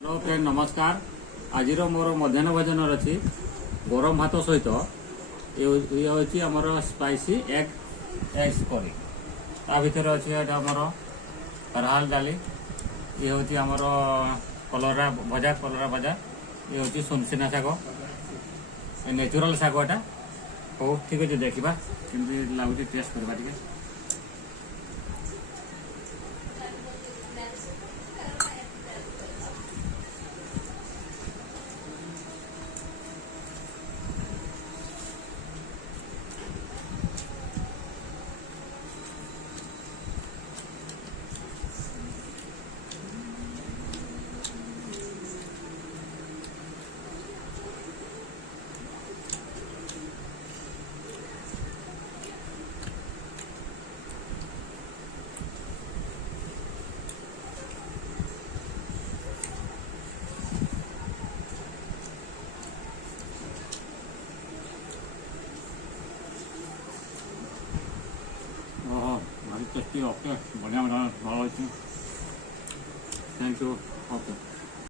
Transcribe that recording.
Hello friend नमस्कार। आज मोर मध्याह्न भोजन अच्छी गरम भात सहित ये हूँ आमर स्पाइसी एग्स करी ता भर अच्छी आमर अरहर डाली ये हूँ आमर कलरा भजा ये हूँ सुनसिना शाग नेचुरल शाग एटा हो ठीक अच्छे देखा केमती लगुच टेस्ट करवा टे टेस्टी ओके बढ़िया भल अच्छे थैंक यू ओके।